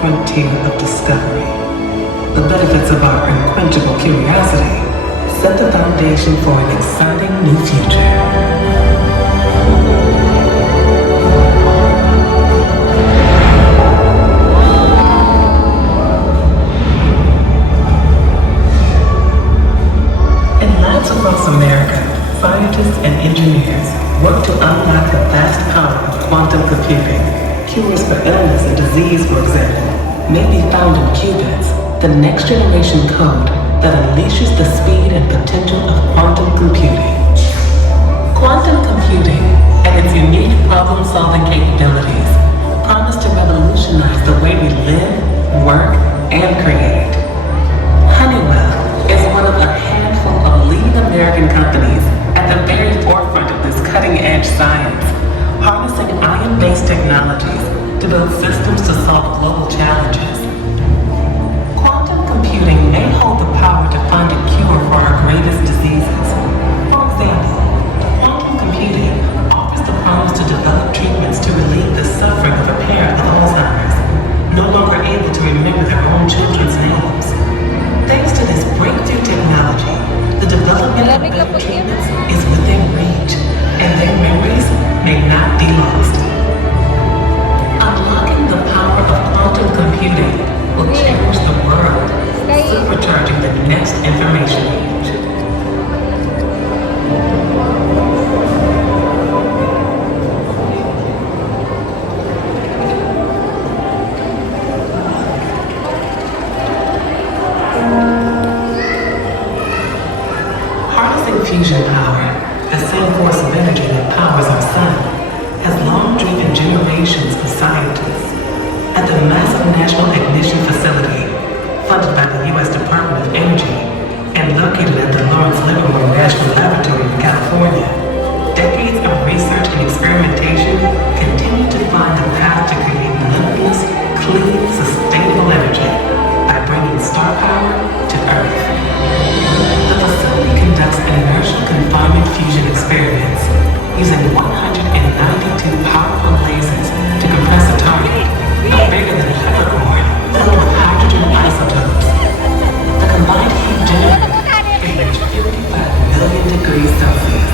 frontier of discovery. The benefits of our unquenchable curiosity set the foundation for an exciting new future. In labs across America, scientists and engineers work to unlock the vast power of quantum computing. Cures for illness and disease, for example, may be found in qubits, the next generation code that unleashes the speed and potential of quantum computing. Quantum computing and its unique problem-solving capabilities promise to revolutionize the way we live, work, and create. Honeywell is one of a handful of leading American companies at the very forefront of this cutting-edge science, harnessing ion-based technologies to build systems to solve global challenges. Quantum computing may hold the power to find a cure for our greatest diseases. For example, quantum computing offers the promise to develop treatments to relieve the suffering of a parent with Alzheimer's, no longer able to remember their own children's names. Thanks to this breakthrough technology, the development of better treatments is within reach, and their memories may not be lost. Unlocking the power of quantum computing will change the world, supercharging the next information age. Harnessing fusion power, the same force of energy that powers our sun, has long driven generations of scientists. At the massive National Ignition Facility, funded by the U.S. Department of Energy and located at the Lawrence Livermore National Laboratory in California, decades of research and experimentation continue to find the path to create limitless, clean, sustainable energy by bringing star power to Earth. The facility conducts inertial confinement fusion experiments using 192 powerful lasers to compress a target no bigger than a peppercorn filled with hydrogen isotopes. The combined heat generated can reach 55 million degrees Celsius.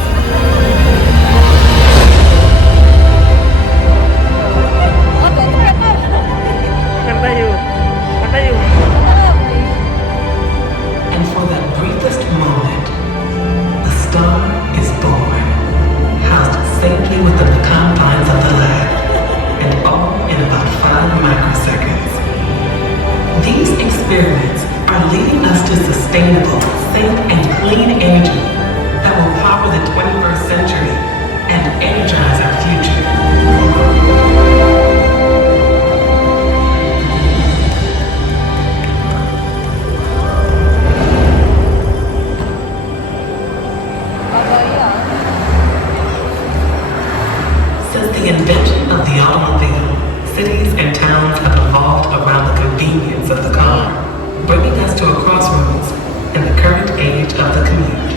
And for that briefest moment, a star is born, housed safely within the confines of the lab, and all in about 5 microseconds. These experiments are leading us to sustainable, safe, and clean energy that will power the 21st century and energize our future. Since the invention of the automobile, cities and towns have evolved around the convenience of the car, bringing us to a crossroads in the current age of the commute.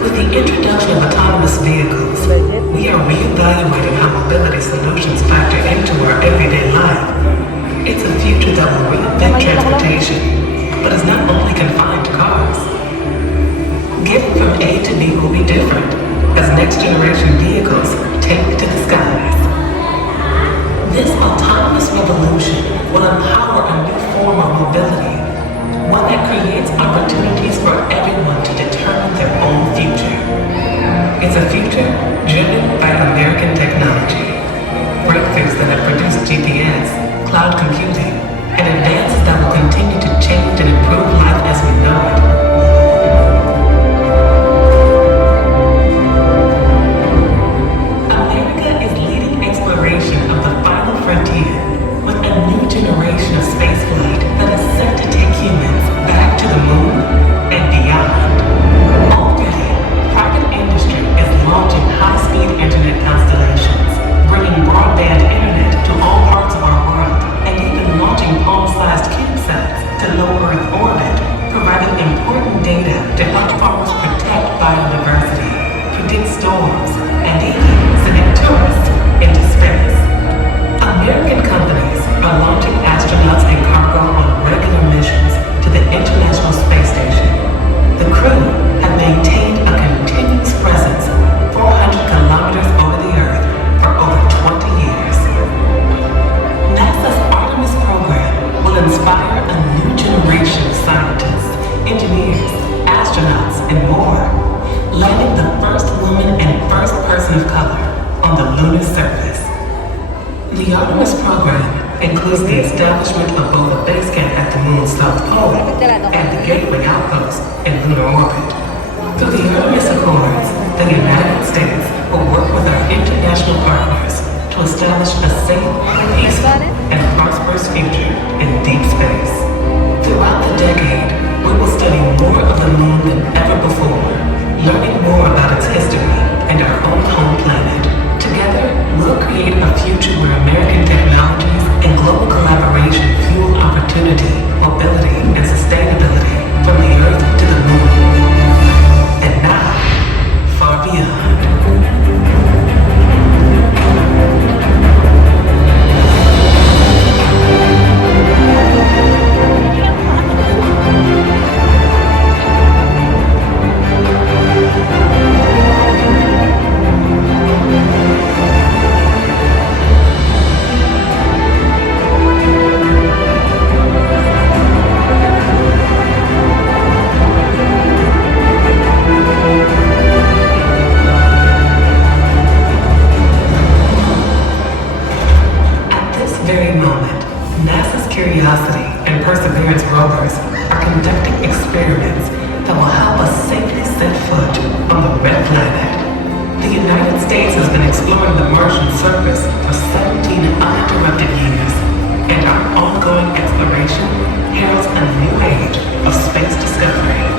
With the introduction of autonomous vehicles, we are reevaluating how mobility solutions factor into our everyday life. It's a future that will reinvent transportation, but is not only confined to cars. Getting from A to B will be different as next-generation vehicles take to the skies. This autonomous revolution will empower a new form of mobility, one that creates opportunities for everyone to determine their own future. It's a future driven by American technology, breakthroughs that have produced GPS, cloud computing, and advances that will continue to change and improve life as we know it. Of the final frontier with a new generation of spaceflight that is set to take humans back to the moon and beyond. Already, private industry is launching high-speed internet constellations, bringing broadband internet to all parts of our world, and even includes the establishment of both a base camp at the moon's south pole and the gateway outpost in lunar orbit. Through the Artemis Accords, the United States will work with our international partners to establish a safe, peaceful, and prosperous future in deep space. Throughout the decade, we will study more of the moon than ever before, learning more about its history and our own home planet. Together, we'll create a future where American technologies and global collaboration fuel opportunity, mobility, and sustainability from the Earth to the moon. And now, far beyond. Curiosity and Perseverance rovers are conducting experiments that will help us safely set foot on the red planet. The United States has been exploring the Martian surface for 17 uninterrupted years, and our ongoing exploration heralds a new age of space discovery.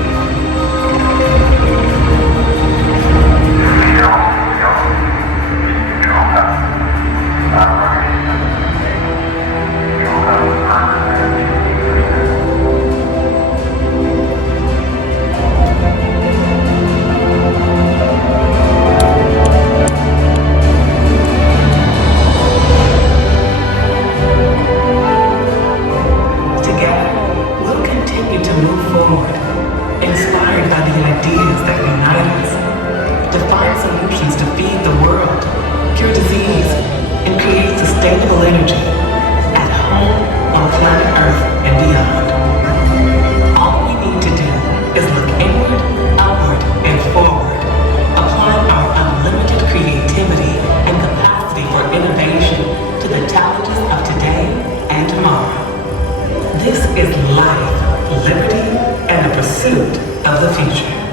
This is life, liberty, and the pursuit of the future.